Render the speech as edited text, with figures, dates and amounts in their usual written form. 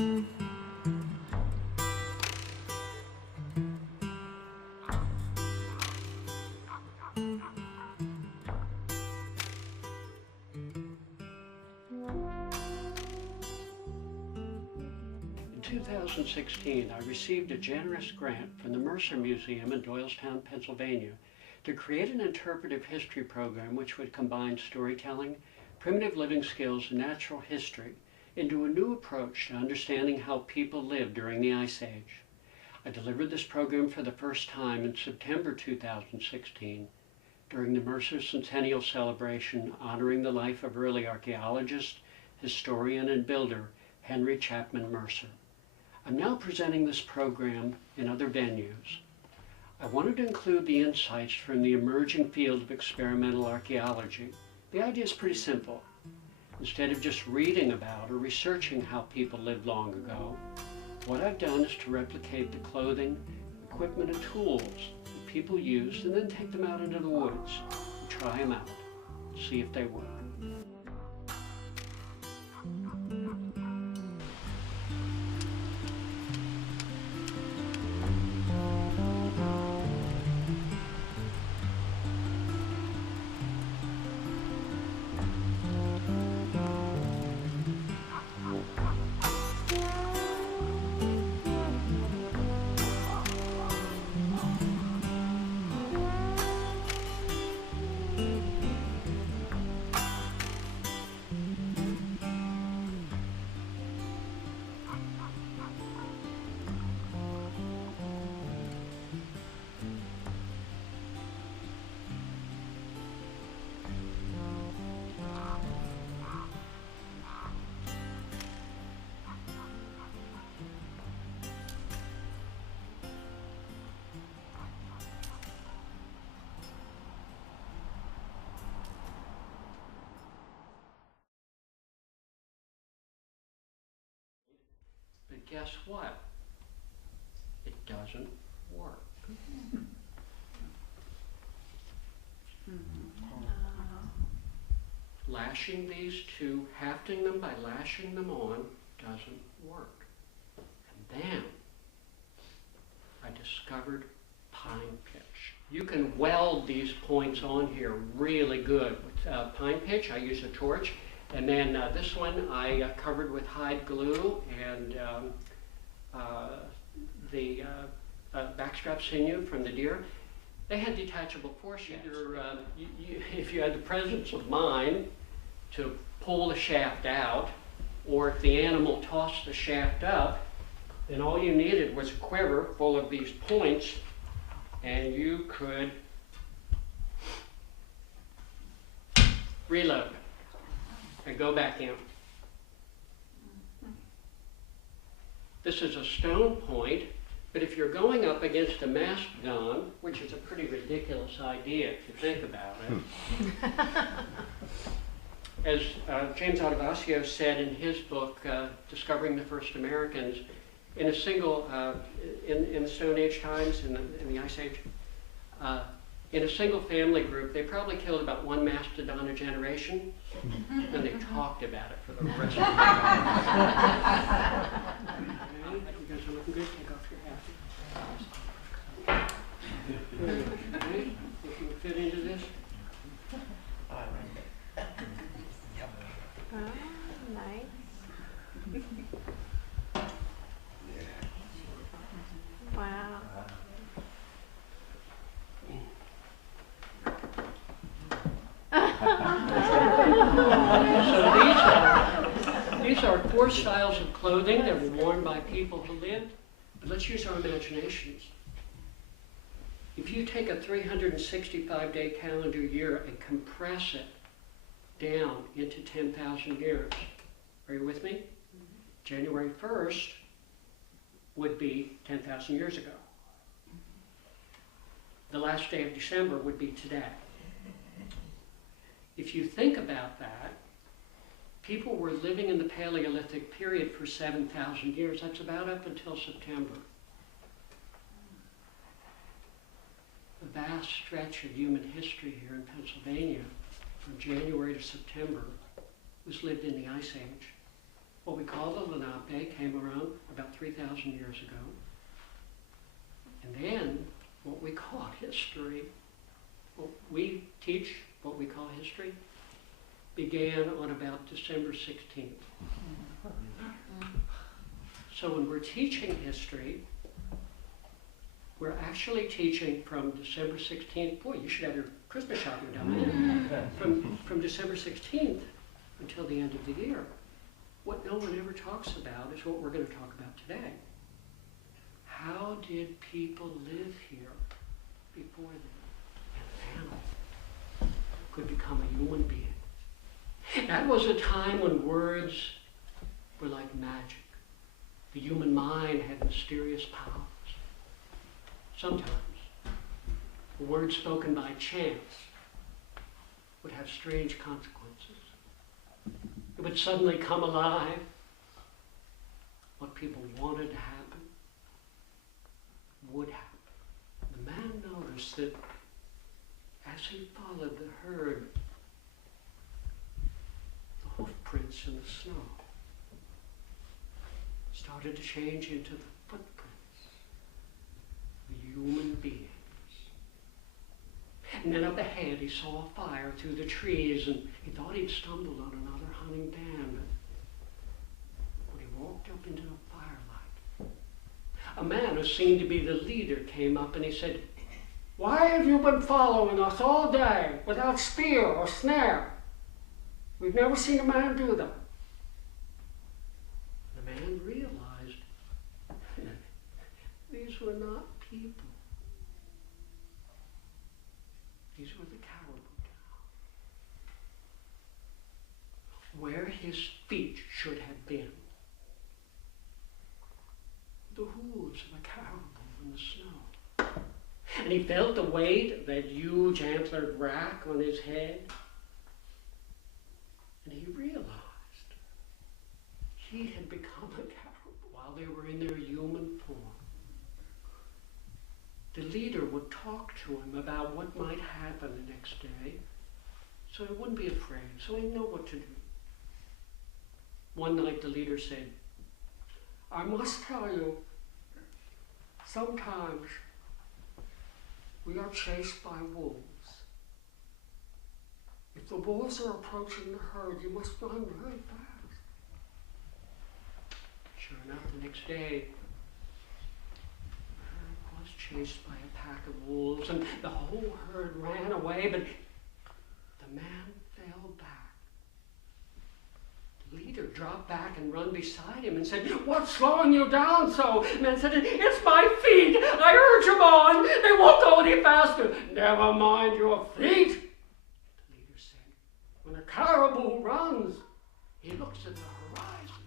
In 2016, I received a generous grant from the Mercer Museum in Doylestown, Pennsylvania, to create an interpretive history program which would combine storytelling, primitive living skills, and natural history into a new approach to understanding how people lived during the Ice Age. I delivered this program for the first time in September 2016 during the Mercer Centennial Celebration honoring the life of early archaeologist, historian, and builder Henry Chapman Mercer. I'm now presenting this program in other venues. I wanted to include the insights from the emerging field of experimental archaeology. The idea is pretty simple. Instead of just reading about or researching how people lived long ago, what I've done is to replicate the clothing, equipment, and tools that people used and then take them out into the woods and try them out, see if they work. But guess what? It doesn't work. Lashing these two, hafting them by lashing them on, doesn't work. And then I discovered pine pitch. You can weld these points on here really good. With pine pitch, I use a torch. And then this one I covered with hide glue and the backstrap sinew from the deer. They had detachable foreshafts. If you had the presence of mind to pull the shaft out, or if the animal tossed the shaft up, then all you needed was a quiver full of these points, and you could reload and go back in. This is a stone point, but if you're going up against a masked gun, which is a pretty ridiculous idea if you think about it, as James Adovasio said in his book, Discovering the First Americans, in a single, in the Stone Age times, in the Ice Age, in a single family group, they probably killed about one mastodon a generation, and they talked about it for the rest of their lives. Okay, you guys are looking good. Take off your hat. Okay, if you fit into this. Oh, nice. Wow. So these are four styles of clothing that were worn by people who lived. But let's use our imaginations. If you take a 365-day calendar year and compress it down into 10,000 years, are you with me? Mm-hmm. January 1st would be 10,000 years ago. The last day of December would be today. If you think about that, people were living in the Paleolithic period for 7,000 years. That's about up until September. The vast stretch of human history here in Pennsylvania, from January to September, was lived in the Ice Age. what we call the Lenape came around about 3,000 years ago. And then what we call history, what we teach, what we call history, began on about December 16th. So when we're teaching history, we're actually teaching from December 16th. Boy, you should have your Christmas shopping done. From December 16th until the end of the year. What no one ever talks about is what we're going to talk about today. How did people live here before an animal could become a human being? That was a time when words were like magic. The human mind had mysterious powers. Sometimes a word spoken by chance would have strange consequences. It would suddenly come alive. What people wanted to happen would happen. The man noticed that as he followed the herd, the hoof prints in the snow started to change into the footprints of human beings. And then up ahead he saw a fire through the trees, and he thought he'd stumbled on another hunting band. But when he walked up into the firelight, a man who seemed to be the leader came up and he said, "Why have you been following us all day without spear or snare? We've never seen a man do them." The man realized these were not people. These were the caribou cow. Where his feet should have been, the hooves of a caribou in the snow. And he felt the weight of that huge antlered rack on his head. And he realized he had become a caribou while they were in their human form. The leader would talk to him about what might happen the next day, so he wouldn't be afraid, so he'd know what to do. One night the leader said, "I must tell you, sometimes we are chased by wolves. If the wolves are approaching the herd, you must run very fast." Sure enough, the next day, chased by a pack of wolves, and the whole herd ran away, but the man fell back. The leader dropped back and ran beside him and said, "What's slowing you down so?" The man said, "It's my feet. I urge them on. They won't go any faster." "Never mind your feet," the leader said. "When a caribou runs, he looks at the horizon.